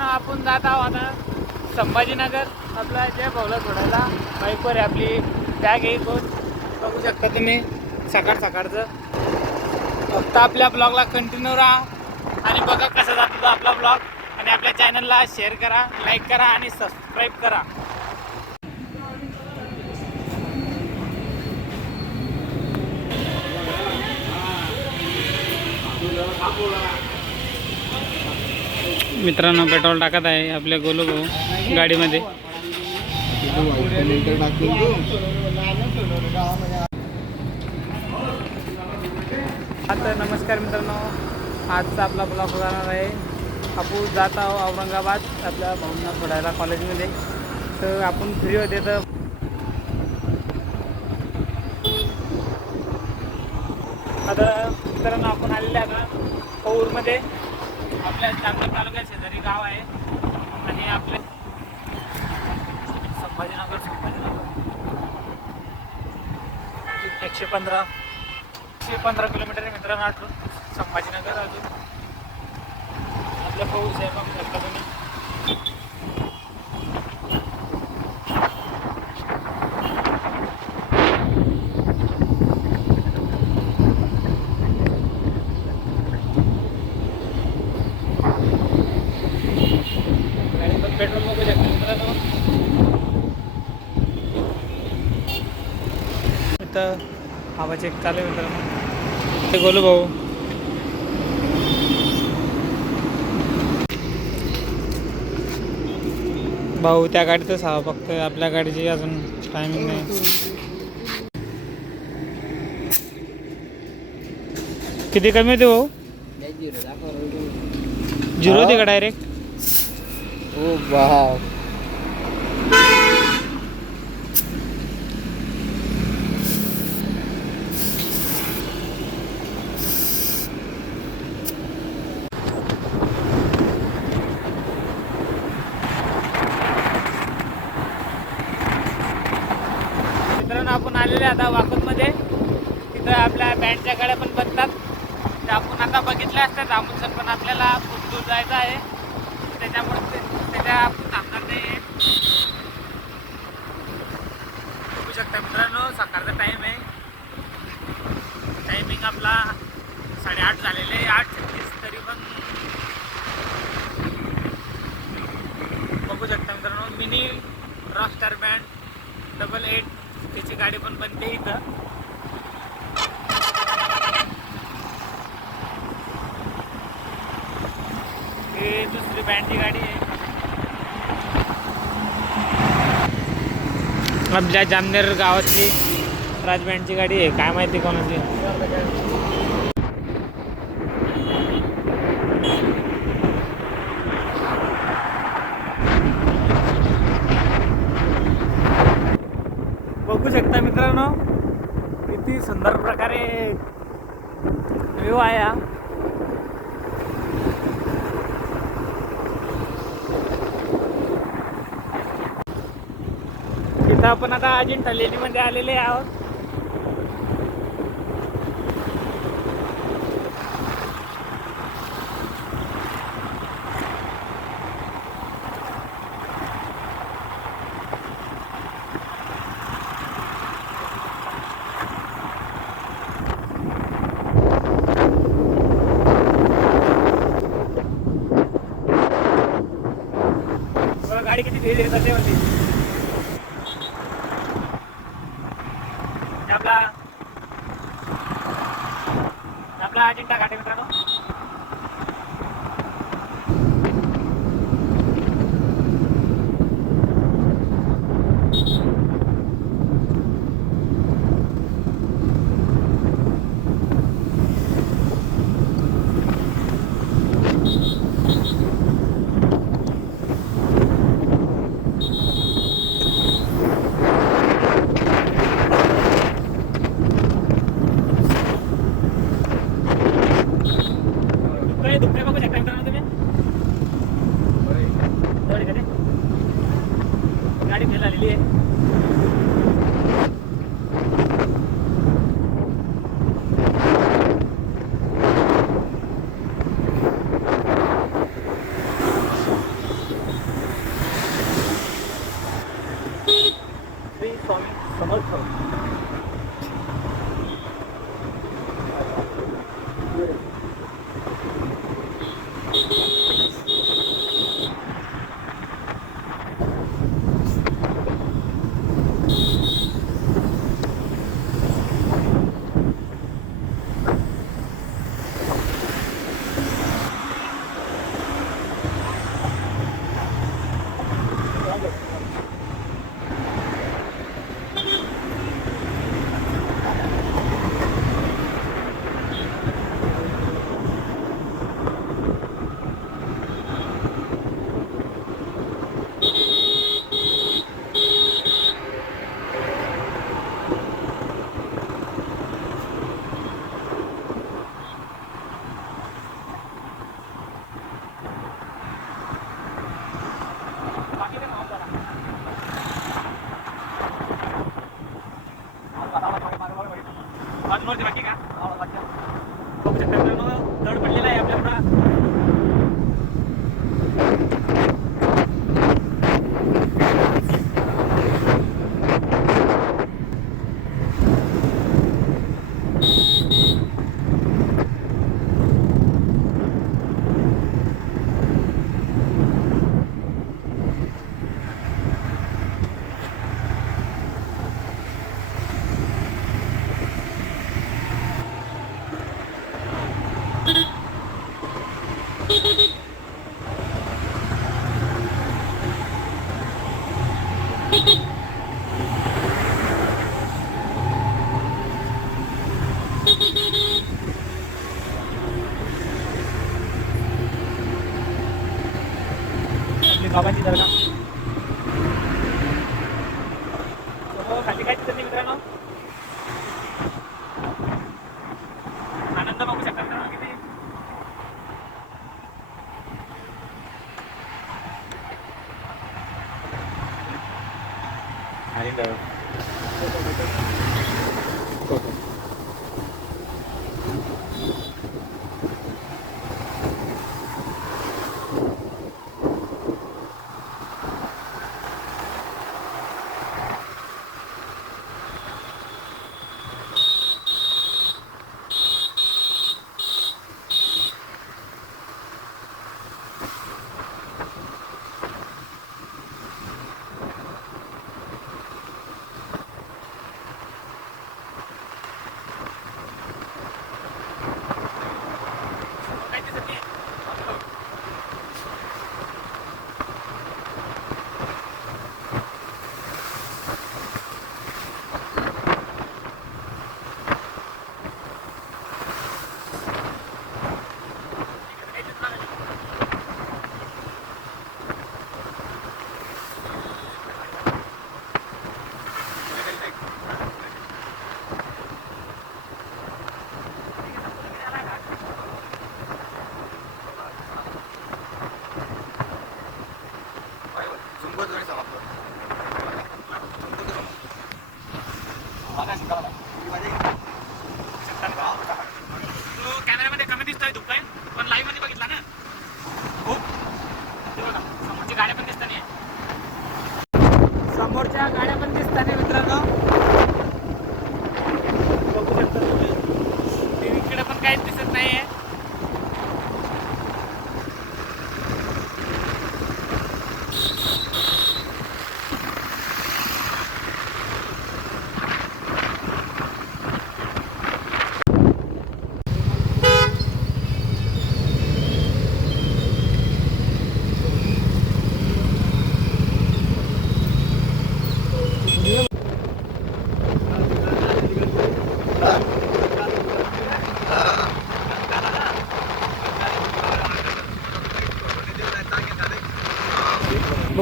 मित्रांनो आपण जात आहोत आता. संभाजीनगर आपला जय भाऊला सोडायला बाईकवर आहे आपली. बॅग आहे कोण बघू शकता तुम्ही सकाळ सकाळचं. फक्त आपल्या ब्लॉगला कंटिन्यू राहा. आणि बघा कसा जातो तो आपला ब्लॉग आणि आपल्या चॅनलला शेअर करा लाईक करा आणि सबस्क्राईब करा. मित्रांनो पेट्रोल टाकत आहे आपल्या गोलू भाऊ गाडीमध्ये. आता नमस्कार मित्रांनो आजचा आपला ब्लॉग जाणार आहे. आपण जात आहोत औरंगाबाद आपल्या भाऊंना सोडायला कॉलेजमध्ये तर आपण फ्री होते तर आता मित्रांनो आपण आलेले आता पौरमध्ये आपल्या चांगल्या तालुक्यात शेजारी गाव आहे. आणि आपले संभाजीनगर संभाजीनगर. एकशे पंधरा. एकशे पंधरा किलोमीटर आहे मित्रांनो आठवून संभाजीनगर अजून. आपल्या पाऊस आहे बघू शकता तुम्ही गाडी पण पेट्रोल बघू शकता मित्रांनो इथं हवा चेक चालू आहे मित्रांनो. ते गोलू भाऊ. भाऊ त्या गाडीतच हवा फक्त आपल्या गाडीची अजून टायमिंग नाही. किती कमी होते भाऊ? झिरो होते का डायरेक्ट ओ बाप मित्रांनो आपण आलेले आता वाकूतमध्ये तिथं आपल्या बँडच्या गाड्या पण बनतात आपण आता बघितल्या असतात अमोलसर पण आपल्याला खूप दूर जायचं आहे त्याच्यामुळे ते- त्याच्या आपण थांबणार नाही बघू शकता मित्रांनो सकाळचा टाईम आहे टायमिंग आपला साडेआठ झालेले आहे आठ छत्तीस तरी पण बघू शकता मित्रांनो mini rockstar band double eight त्याची गाडी पण बनते इथं हे दुसरी बँडची गाडी आहे. आपल्या जामनेर गावातली राज बँडची गाडी आहे. काय माहिती कोणाची? बघू शकता मित्रांनो किती सुंदर प्रकारे व्ह्यू आहे तर आपण आता अजिंठा लेणीमध्ये आलेले आहोत. गाडी किती धीरे धीरे जाते वरती बाबांची दर्गा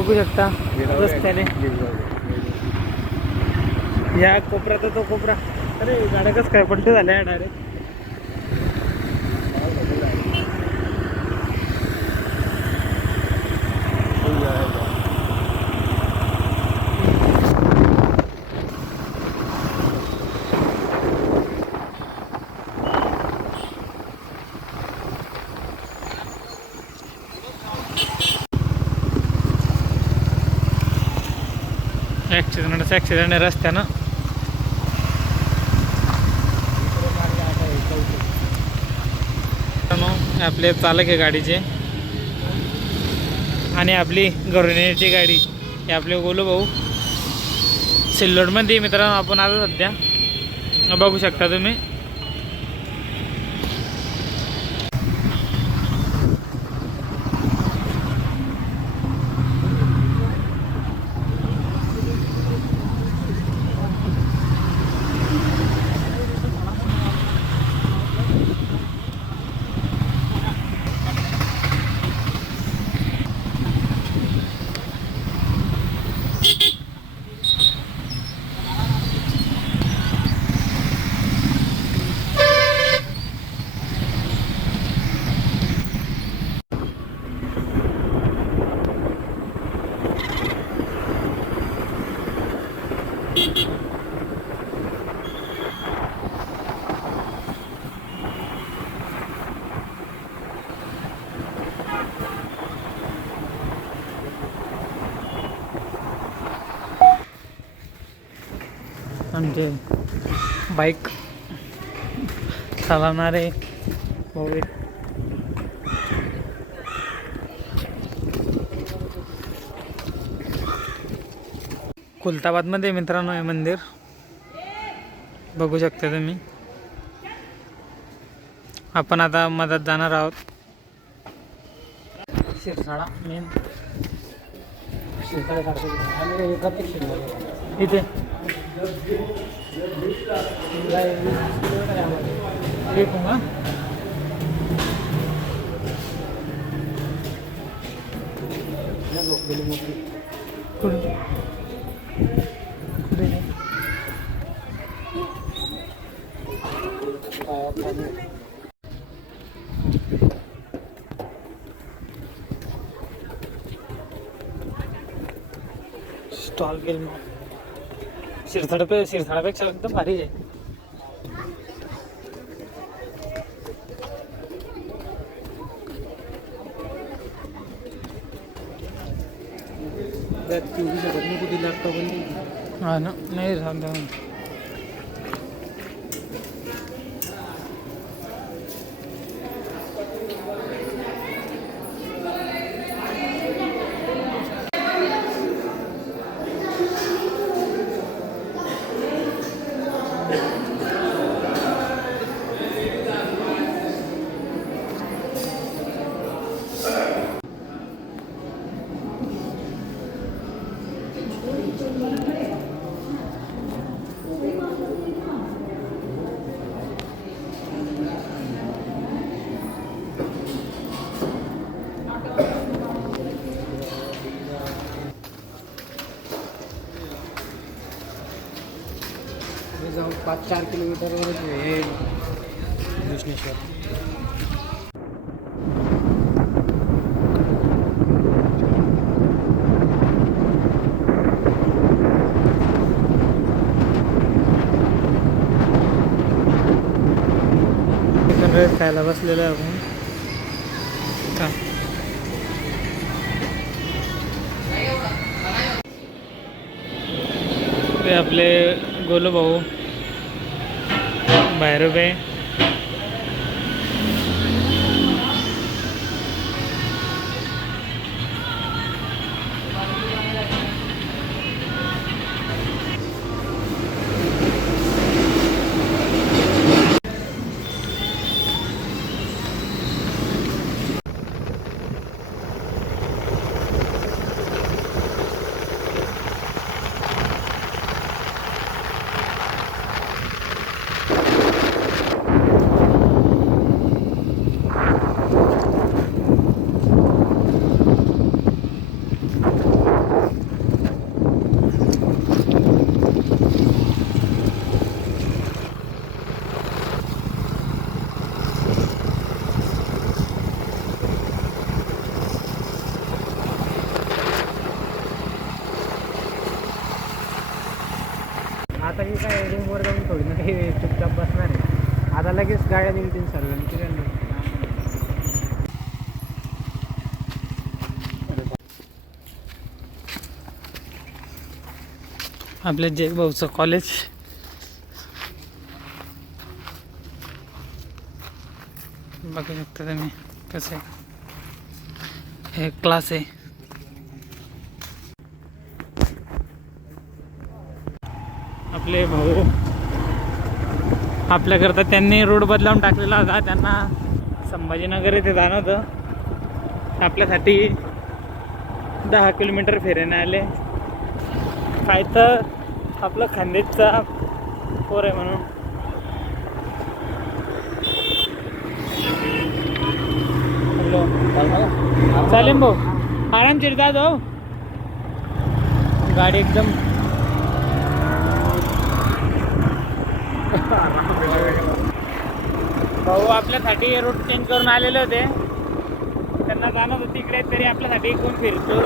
बघू शकता. रस्त्याने या कोपऱ्याचा तो कोपरा. अरे गाड्या कसं काय? पलटी झाल्या डायरेक्ट ॲक्सिडेंटच ॲक्सिडेंट आहे रस्त्यानं. मग आपले चालक आहे गाडीचे. आणि आपली घरून गाडी. हे आपले गोलू भाऊ. सिल्लोडमध्ये मित्रांनो आपण आलो सध्या. बघू शकता तुम्ही. आमचे बाईक चालवणारे खुलताबादमध्ये मित्रांनो हे मंदिर. बघू शकता तुम्ही. आपण आता मधात जाणार आहोत. शिरसाळा मेन इथे. कुठे? स्टॉल केलं मग शिरसाड पे शिरसाडापेक्षा एकदम भारी आहे त्यात ठेवू शकत नाही कुठे लॅपटॉप आणि हा ना नाही राहून जाऊन पाच चार किलोमीटरवरच आहे हे कृष्णेश्वर चिकन खायला बसलेलो आहे आपण. का? ते आपले गोलू भाऊ बाहेर उभे आपल्या जय भाऊचं कॉलेज बघू शकता तुम्ही कसं आहे. हे क्लास आहे. आपले भाऊ. आपल्याकरता त्यांनी रोड बदलावून टाकलेला होता. त्यांना संभाजीनगर येथे जाणं होतं. आपल्यासाठी दहा किलोमीटर फिरायला आले. काय तर आपलं खांदेचा पोर आहे म्हणून. हॅलो. चालेल भाऊ. आराम चिरता जाऊ गाडी एकदम भाऊ आपल्यासाठी रूट चेंज करून आलेले होते. त्यांना जाणं होते तिकडे तरी आपल्यासाठी कोण फिरतो?